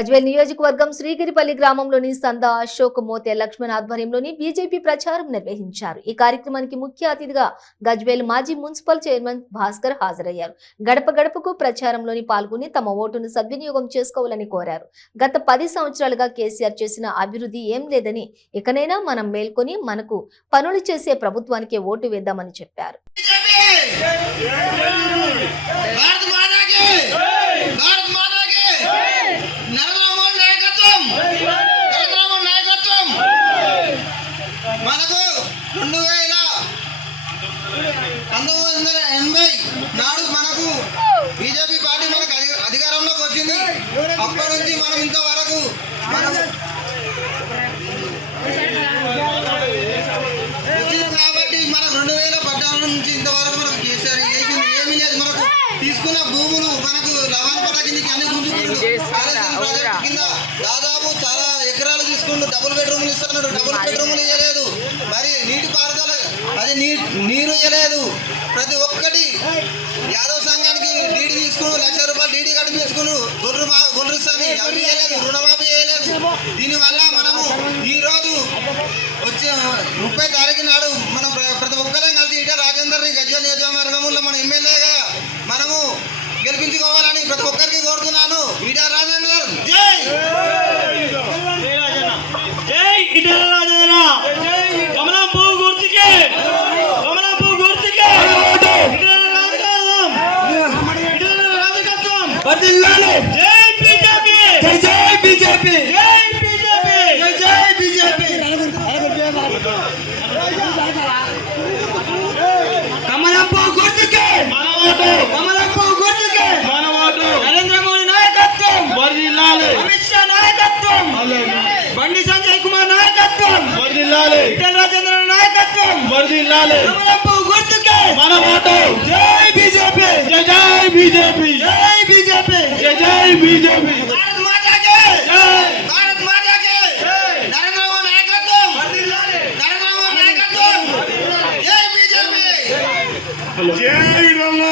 గజ్వేల్ నియోజకవర్గం శ్రీగిరిపల్లి గ్రామంలోని సందా అశోక్ మోతే లక్ష్మణ్ ఆధ్వర్యంలోని బీజేపీ ప్రచారం నిర్వహించారు. ఈ కార్యక్రమానికి ముఖ్య అతిథిగా గజ్వేల్ మాజీ మున్సిపల్ చైర్మన్ భాస్కర్ హాజరయ్యారు. గడప గడపకు ప్రచారంలోని పాల్గొని తమ ఓటును సద్వినియోగం చేసుకోవాలని కోరారు. గత 10 సంవత్సరాలుగా కేసీఆర్ చేసిన అభివృద్ధి ఏం లేదని, ఇకనైనా మనం మేల్కొని మనకు పనులు చేసే ప్రభుత్వానికే ఓటు వేద్దామని చెప్పారు. మనకు 1980 నాడు మనకు బీజేపీ పార్టీ మనకు అధికారంలోకి వచ్చింది. అప్పటి నుంచి మనం ఇంతవరకు కాబట్టి మనం 2014 నుంచి ఇంతవరకు మనకు కేసీఆర్ చేసింది ఏమీ లేదు. మనకు తీసుకున్న భూములు మనకు లవాన్పట కిందకి అన్ని గుంజుకుంటూ ప్రాజెక్టు కింద దాదాపు చాలా ఎకరాలు తీసుకుంటూ డబుల్ బెడ్రూమ్లు ఇస్తున్నారు. డబుల్ బెడ్రూమ్లు ఇవ్వలేదు, మరి నీటి పారుదల అది నీరు ఇవ్వలేదు. ప్రతి ఒక్కటి యాదవ్ సంఘానికి డీడీ తీసుకుని 1 లక్ష రూపాయలు డీడీ కట్టి తీసుకుని గొర్రె ఇస్తాను అవి వేయలేదు, రుణమాఫీ చేయలేదు. దీనివల్ల మనము ఈరోజు వచ్చే 30 తారీఖు నాడు మనం ప్రతి ఒక్కరం కలిసి ఈట రాజేందర్ని గజ్వేల్ నియోజకవర్గంలో మన ఎమ్మెల్యేగా మనము గెలిపించుకోవాలని ప్రతి ఒక్కరికి కోరుతున్నాను. ఈట రాజేందర్ జై జై ఈట రాజేంద్ర. కమలాపూ గుర్తుకే, కమలాపూ గుర్తుకే వర్ధిల్లాలి. జై బీజేపీ, జై బీజేపీ, జై బీజేపీ, జై బీజేపీ. కమలాపూ గుర్తుకే మన ఓటు, కమలాపూ గుర్తుకే మన ఓటు. నరేంద్ర మోడీ నాయకత్వం వర్ధిల్లాలి. అమిత్ షా నాయకత్వం, బండి సంజయ్ కుమార్ నాయకత్వం వర్ధిల్లాలి. ఈటెల రాజేంద్ర నాయకత్వం వర్ధిల్లాలి. కమలాపూ గుర్తుకే మన ఓటు. జై బీజేపీ, జై బీజేపీ, జై బీజేపీ, జై బీజేపీ. భారత్ మాతా కి జై, భారత్ మాతా కి జై. నరేంద్ర మోడీ నాయకత్వం వర్ధిల్లాలి. నరేంద్ర మోడీ నాయకత్వం జై బీజేపీ. జై రమణ.